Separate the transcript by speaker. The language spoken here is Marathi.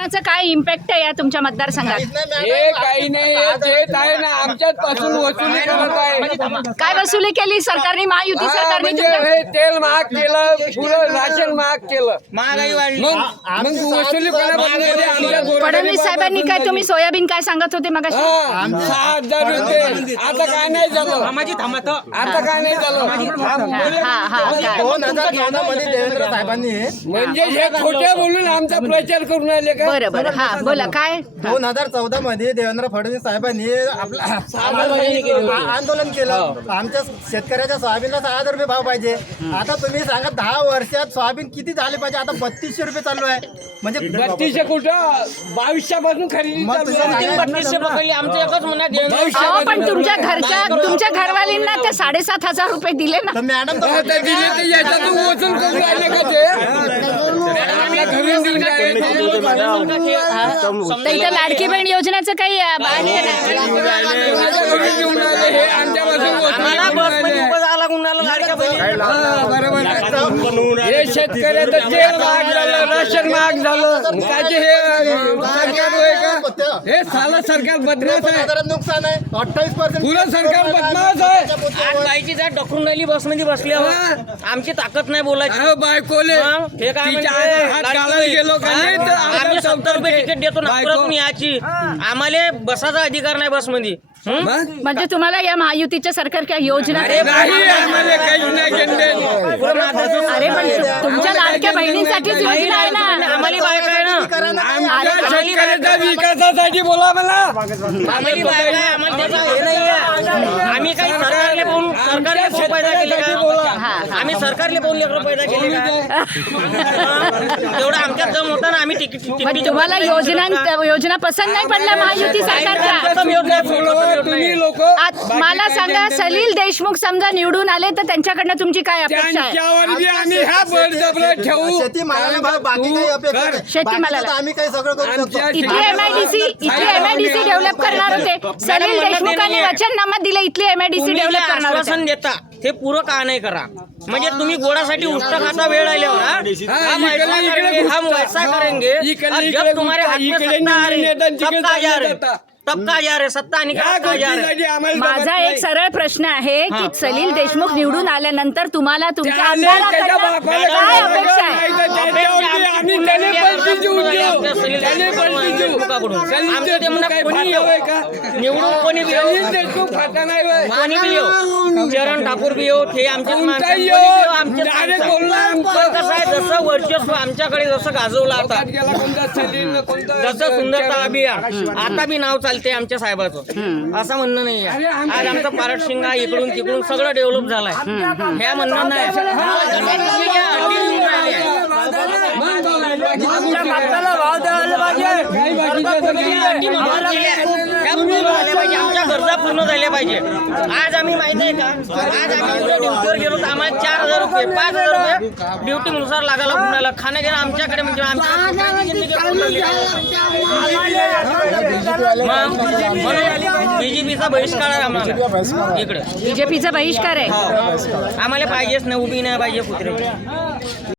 Speaker 1: योजनाचं काय इम्पॅक्ट आहे या तुमच्या मतदारसंघात?
Speaker 2: हे काही नाही, हे देत आहे ना, आमच्याच पासून वसुली करत आहे.
Speaker 1: काय वसुली केली सरकारने, महायुती सरकारने?
Speaker 2: म्हणजे हे तेल महाग केलं, पुढं राशन महाग केलं,
Speaker 3: महागाई वाढली.
Speaker 2: मग वसुली कोणापासून केली? आमच्या
Speaker 1: फडणवीस साहेबांनी काय, तुम्ही सोयाबीन काय सांगत होते मग?
Speaker 2: 6,000 रुपये. आता काय नाही झालं, आता काय नाही झालं.
Speaker 4: 2014 मध्ये देवेंद्र साहेबांनी
Speaker 2: म्हणजे हे खोटे बोलून आमचा प्रचार करून आले का?
Speaker 1: बरं बरं, हा बोला काय.
Speaker 4: 2014 मध्ये देवेंद्र फडणवीस साहेबांनी आंदोलन केलं. आमच्या शेतकऱ्याच्या सोयाबीनला 6,000 रुपये भाव पाहिजे. आता तुम्ही सांगा 10 वर्षात सोयाबीन किती झाले पाहिजे? आता 3200 रुपये चालू आहे. म्हणजे
Speaker 2: 3200 कुठं, 2200 पासून खरेदी
Speaker 4: मग
Speaker 2: चालू
Speaker 4: तुम्ही
Speaker 2: आहे.
Speaker 3: 3200 पकडली. आमचं एकच म्हणणं आहे, देवेंद्र
Speaker 1: अहो, पण तुमच्या घरवालींना ते 7,500 रुपये दिले ना.
Speaker 4: तर मॅडम
Speaker 2: आता दिले तर याच्यातून वसूल करून राहिले का ते? आपल्या घरून देऊन राहिले.
Speaker 1: तर इथं लाडकी बहीण योजनेचं काही
Speaker 2: कोणाच्या घरून देऊन राहिले? हे आमच्यापासून वसूल
Speaker 3: आम्हाला
Speaker 2: करून
Speaker 3: बसमध्ये
Speaker 2: राहिले.
Speaker 3: उभं जावं लागून राहिलं लाडक्या बहिणी.
Speaker 2: हा, बरोबर आहे. हे शेतकऱ्याचं तेल महाग झालं, राशन महाग झालं. काचे हे सरकार होय का? हे साला सरकार बदमाश आहे,
Speaker 4: नुकसान आहे. 28%
Speaker 2: पुरं सरकार बदमाश आहे.
Speaker 3: आज बाईची जात डखून राहिली बसमध्ये बसल्यावर. आमची ताकद नाही बोलायची.
Speaker 2: अहो, बायकोले
Speaker 3: मग हे काय
Speaker 2: तिच्या
Speaker 3: म्हणते?
Speaker 2: हात
Speaker 3: लाडकी
Speaker 2: घालायला
Speaker 3: बहीण.
Speaker 2: गेलो का नाही तर
Speaker 3: आम्ही
Speaker 2: आम्हाला
Speaker 3: 70 रुपये तिकीट देतो
Speaker 2: बायको.
Speaker 3: नागपुरातून याची. आम्हाला बसाचा अधिकार नाही बसमध्ये.
Speaker 2: मग?
Speaker 1: म्हणजे तुम्हाला या महायुतीच्या सरकारच्या योजना
Speaker 2: नाही, आम्हाला काहीच नाही घेणं.
Speaker 1: अरे पण तुमच्या लाडक्या बहिणींसाठीच योजना आहे ना.
Speaker 3: आम्हाला बायका आहे ना.
Speaker 2: आमच्या शेतकऱ्याच्या विकासासाठी बोला मला.
Speaker 3: आम्हाला बायका आहे. आम्हाला त्याचं हे नाही आहे. आम्ही काही सरकारले पाहून पैदा केले का? आम्ही सरकारले पाहून लेकरं पैदा केले का? तेवढा आमच्यात जम होता ना. आम्ही
Speaker 1: पण तुम्हाला योजना पसंत नाही पडल्या महायुती सरकारच्या?
Speaker 2: तुम्ही लोक
Speaker 1: मला सांगा, सलील देशमुख समजा निवडून आले तर त्यांच्याकडनं तुमची काय अपेक्षा आहे?
Speaker 2: त्यांच्यावर बी आम्ही ह्या बळजबरीत ठेवू.
Speaker 4: शेतीमालाला भाव बाकी काही अपेक्षा नाही.
Speaker 1: शेतीमालाला.
Speaker 4: बाकीचं तर आम्ही काही सगळं करू शकतो.
Speaker 2: आमच्या
Speaker 1: इथली एमआयडीसी डेव्हलप करणार होते. सलील देशमुखांनी वचननामा दिलं, इथली एमआयडीसी डेव्हलप करणार होते.
Speaker 3: आश्वासन देता ते पुरं का नाही करा? म्हणजे तुम्ही गोडासाठी उष्ट खाता वेळ आल्यावर हम वैसा करेंगे, और जब तुम्हारे हाथ में सत्ता आ रही तब का जा रहे, तब का जा रहे? सत्ता आणि का जा रहे?
Speaker 1: माझा एक सरळ प्रश्न आहे की सलील देशमुख निवडून आल्यानंतर तुम्हाला तुमच्या आमदाराकडनं काय अपेक्षा आहे?
Speaker 3: निवडून कोणी बी येऊ, कोणी बी येऊ, चरण ठाकूर बी येऊ, हे आमचे कसं आहे, जसं वर्चस्व आमच्याकडे जसं गाजवलं आता, जसं सुंदरता अभियान आता बी नाव चालते आमच्या साहेबाचं, असं म्हणणं नाही आहे. आज आमचं पारटशिंगा इकडून तिकडून सगळं डेव्हलप झालंय, हे म्हणणं नाही. आमच्या गरजा पूर्ण झाल्या पाहिजे. आज आम्ही माहिती आहे का, आज आम्ही ड्युटीवर गेलो तर आम्हाला 4,000 रुपये 5,000 रुपये ड्युटीनुसार लागायला कुणाला खाणं घेणं आमच्याकडे, म्हणजे बीजेपीचा बहिष्कार आहे आम्हाला इकडे.
Speaker 1: बीजेपीचा बहिष्कार आहे.
Speaker 3: आम्हाला पाहिजेच नाही, उभी नाही पाहिजे कुत्रे.